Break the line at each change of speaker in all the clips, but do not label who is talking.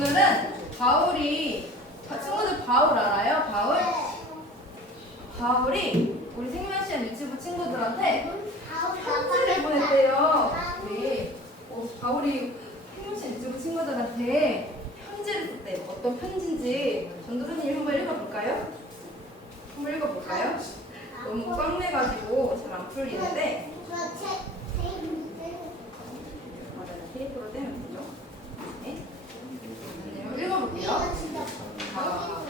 오늘은 바울이 바- 친구들 바울 알아요? 바울? 바울이 우리 생명시간 유치부 친구들한테 편지를 보냈대요. 우리 어, 바울이 생명시간 유치부 친구들한테 편지를 썼대요. 어떤 편지인지 전도사님 한번 읽어볼까요? 한번 읽어볼까요? 너무 꽉내가지고 잘 안 풀리는데 맞아요. 테이프로 떼면 되죠? 네. 네, 읽어볼게요. 아,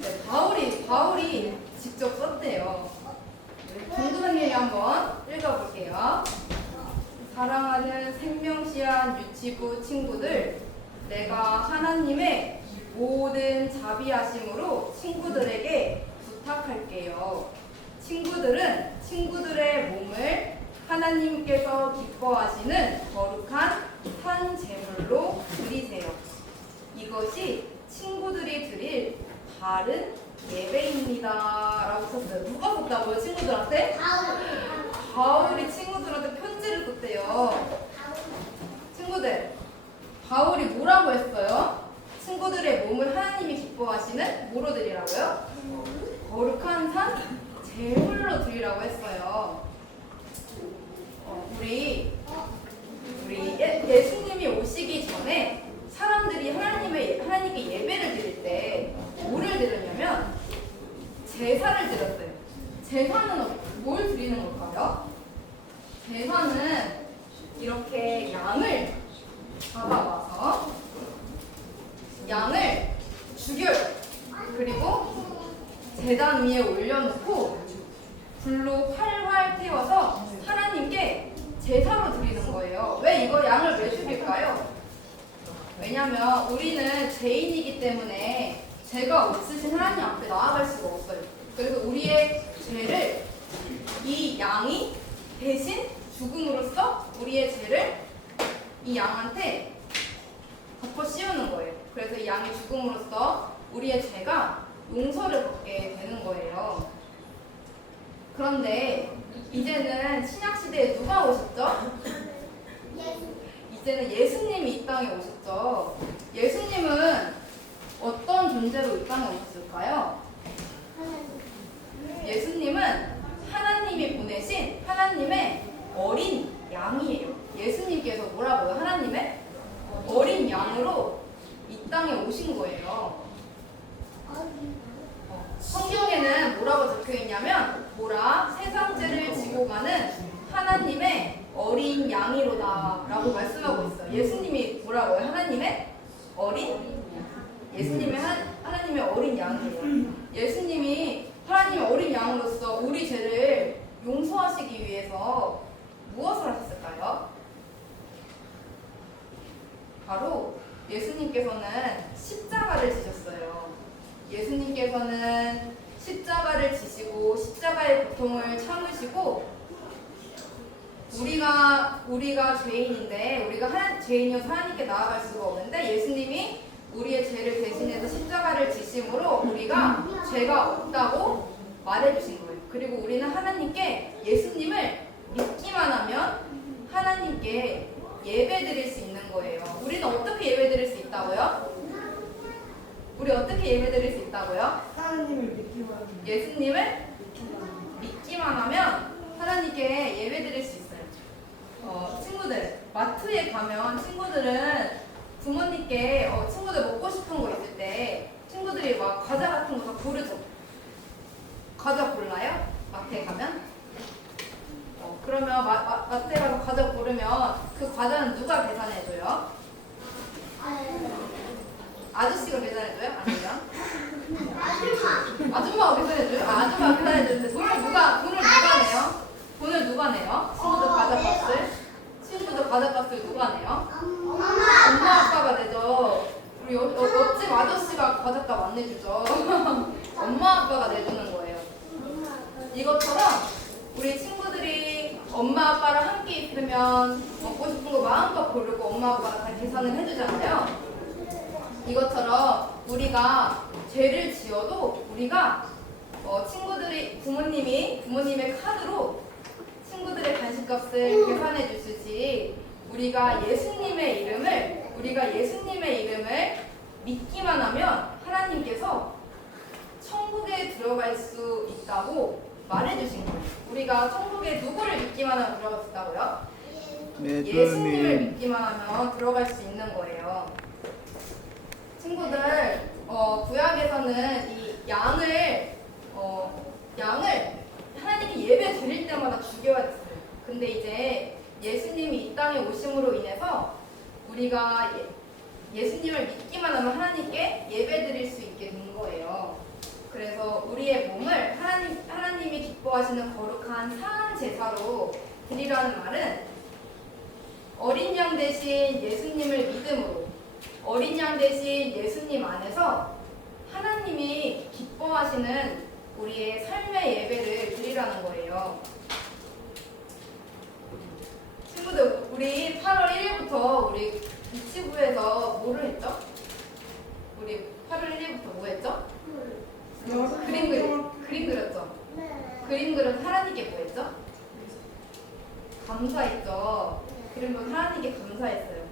네, 바울이 바울이 직접 썼대요. 네, 전도사님이 한번 읽어볼게요. 사랑하는 유치부 친구들, 내가 하나님의 모든 자비하심으로 친구들에게 부탁할게요. 친구들은 친구들의 몸을 하나님께서 기뻐하시는 거룩한 산 제물로 드리세요. 이것이 친구들이 드릴 바른 예배입니다. 라고 썼어요. 누가 썼다고요? 친구들한테? 바울이 친구들한테 편지를 썼대요. 친구들, 바울이 뭐라고 했어요? 친구들의 몸을 하나님이 기뻐하시는 뭐로 드리라고요? 거룩한 산 제물로 드리라고 했어요. 어, 우리 우리 예, 예수님이 오시기 전에 사람들이 하나님의 하나님께 예배를 드릴 때 뭐를 드렸냐면 제사를 드렸어요. 제사는 뭘 드리는 걸까요? 제사는 이렇게 양을 잡아와서 양을 죽여요. 그리고 제단 위에 올려놓고 불로 활활 태워서 하나님께 제사로 드리는 거예요. 왜 이거 양을 왜 죽일까요? 왜냐면 우리는 죄인이기 때문에 죄가 없으신 하나님 앞에 나아갈 수가 없어요. 그래서 우리의 죄를 이 양이 대신 죽음으로써 우리의 죄를 이 양한테 덮어 씌우는 거예요. 그래서 이 양이 죽음으로써 우리의 죄가 용서를 받게 되는 거예요. 그런데 이제는 신약 시대에 누가 오셨죠? 이제는 예수님이 이 땅에 오셨죠. 예수님은 어떤 존재로 이 땅에 오셨을까요? 예수님은 하나님이 보내신 하나님의 어린 양이에요. 예수님께서 뭐라고요? 하나님의 양으로 이 땅에 오신 거예요. 어, 성경에는 뭐라고 적혀 있냐면 보라 세상죄를 지고 가는 하나님의 어린 양이로다라고 말씀하고 있어요. 예수님이 뭐라고요? 하나님의 어린 예수님의 하, 하나님의 어린 양이에요. 예수님이 하나님의 어린 양으로서 우리 죄를 용서하시기 위해서 무엇을 하셨을까요? 바로 예수님께서는 십자가를 지셨어요. 예수님께서는 십자가를 지시고 십자가의 고통을 참으시고 우리가 우리가 죄인인데 우리가 하나, 죄인이어서 하나님께 나아갈 수가 없는데 예수님이 우리의 죄를 대신해서 십자가를 지심으로 우리가 죄가 없다고 말해주신 거예요. 그리고 우리는 하나님께 예수님을 믿기만 하면 하나님께 예배드릴 수 있는 거예요. 우리는 어떻게 예배 드릴 수 있다고요? 우리 어떻게 예배 드릴 수 있다고요?
하나님을 믿기만 하면
예수님을 믿기만 하면 하나님께 예배 드릴 수 있어요. 어, 친구들 마트에 가면 친구들은 부모님께 어, 친구들 먹고 싶은 거 있을 때 친구들이 막 과자 같은 거 다 고르죠. 과자 골라요? 마트에 가면? 어, 그러면 마, 마, 마트에 과자 고르면 그 과자는 누가 계산해줘요? 아저씨가 계산해줘요? 아니면? 아줌마가 계산해줘요? 아, 아줌마가 계산해주는데 돈을 누가 돈을 누가 내요? 돈을 누가 내요? 친구들 과자 값을? 친구들 과자 값을 누가 내요? 엄마 아빠가 내죠. 우리 옆, 옆, 옆집 아저씨가 과자값 안 내주죠. 엄마 아빠가 내주는 거예요. 이것처럼 우리 친구들이 엄마 아빠랑 함께 있으면 먹고 싶은 거 마음껏 고르고 엄마 아빠가 다 계산을 해주잖아요. 이것처럼 우리가 죄를 지어도 우리가 어, 친구들이 부모님이 부모님의 카드로 친구들의 간식값을 계산해 주시지 우리가 예수님의 이름을 우리가 예수님의 이름을 믿기만 하면 하나님께서 천국에 들어갈 수 있다고 말해 주신 거예요. 우리가 천국에 누구를 믿기만 하면 들어갈 수 있다고요? 예수님을
예수님
믿기만 하면 들어갈 수 있는 거예요. 친구들, 어, 구약에서는 이 양을, 어, 양을 하나님께 예배 드릴 때마다 죽여야 됐어요. 근데 이제 예수님이 이 땅에 오심으로 인해서 우리가 예, 예수님을 믿기만 하면 하나님께 예배 드릴 수 있게 된 거예요. 그래서 우리의 몸을 하나님, 하나님이 기뻐하시는 거룩한 상한 제사로 드리라는 말은 어린 양 대신 예수님을 믿음으로 어린 양 대신 예수님 안에서 하나님이 기뻐하시는 우리의 삶의 예배를 드리라는 거예요. 친구들, 우리 8월 1일부터 우리 이치부에서 뭐를 했죠? 우리 8월 1일부터 뭐 했죠? 그림 그리 그림 그렸죠? 그림 그려서 하나님께 뭐 했죠? 감사했죠. 그러면 하나님께 감사했어요.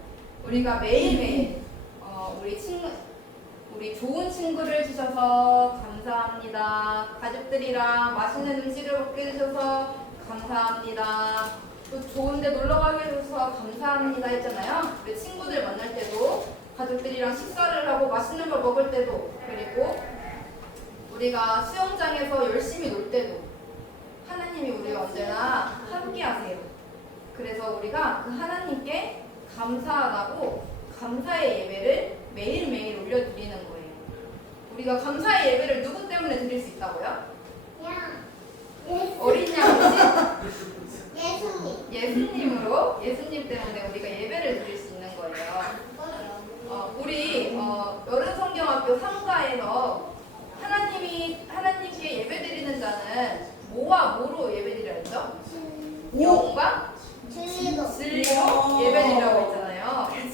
우리가 매일매일 어, 우리 친구 우리 좋은 친구를 주셔서 감사합니다. 가족들이랑 맛있는 음식을 먹게 해주셔서 감사합니다. 또 좋은데 놀러 가게 해줘서 감사합니다 했잖아요. 우리 친구들 만날 때도 가족들이랑 식사를 하고 맛있는 걸 먹을 때도 그리고 우리가 수영장에서 열심히 놀 때도 하나님이 우리와 언제나 함께 하세요. 그래서 우리가 그 하나님께 감사하다고 감사의 예배를 매일매일 올려드리는 거예요. 우리가 감사의 예배를 누구 때문에 드릴 수 있다고요? 어린 양 대신 예수님으로 예수님 때문에 우리가 예배를 드릴 수 있는 거예요. 어, 우리 어, 여름 성경학교 상가에서 하나님이 하나님께 예배드리는 자는 뭐와 뭐로 예배드려야 했죠? 영과 진리로 예배드리라고 했잖아요. 그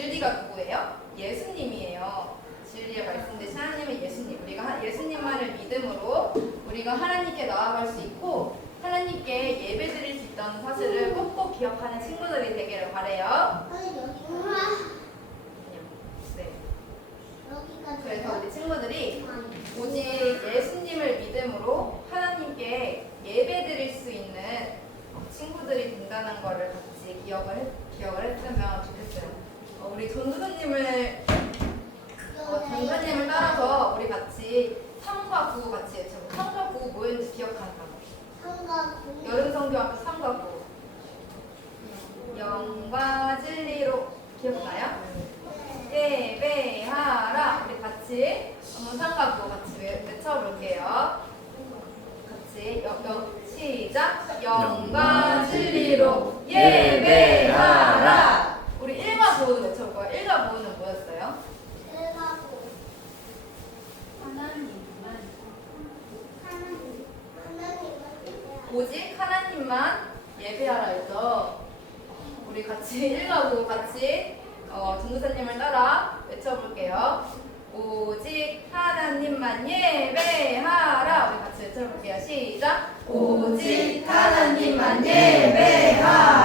진리가 누구예요? 예수님이에요. 진리의 말씀 대신 하나님은 예수님. 우리가 하- 예수님만을 믿음으로 우리가 하나님께 나아갈 수 있고 하나님께 예배 드릴 수 있다는 사실을 꼭꼭 기억하는 친구들이 되기를 바래요. 네. 그래서 우리 친구들이 오직 예수님을 믿음으로 하나님께 예배 드릴 수 있는 친구들이 된다는 것을 같이 기억을 했, 기억을 했으면 좋겠어요. 어, 우리 전도사님을 어, 전도사님을 따라서 우리 같이 3과 9 같이 외쳐요. 3과 9 뭐였는지 기억하는 사람. 여름 성경학교 3과 9. 영과 진리로 기억나요? 예배하라. 우리 같이 한번 3과 9 같이 외, 외쳐볼게요. 같이 여, 여, 시작 영과 진리로 예배하라 우리 1과 9도 외쳐볼 거예요 1과 9는 뭐였어요? 오직 하나님만 예배하라 했죠 우리 같이 1과 9 같이 어, 전도사님을 따라 외쳐볼게요. 오직 하나님만 예배하라. 우리 같이 외쳐볼게요. 시작. 오직 하나님만 예배하라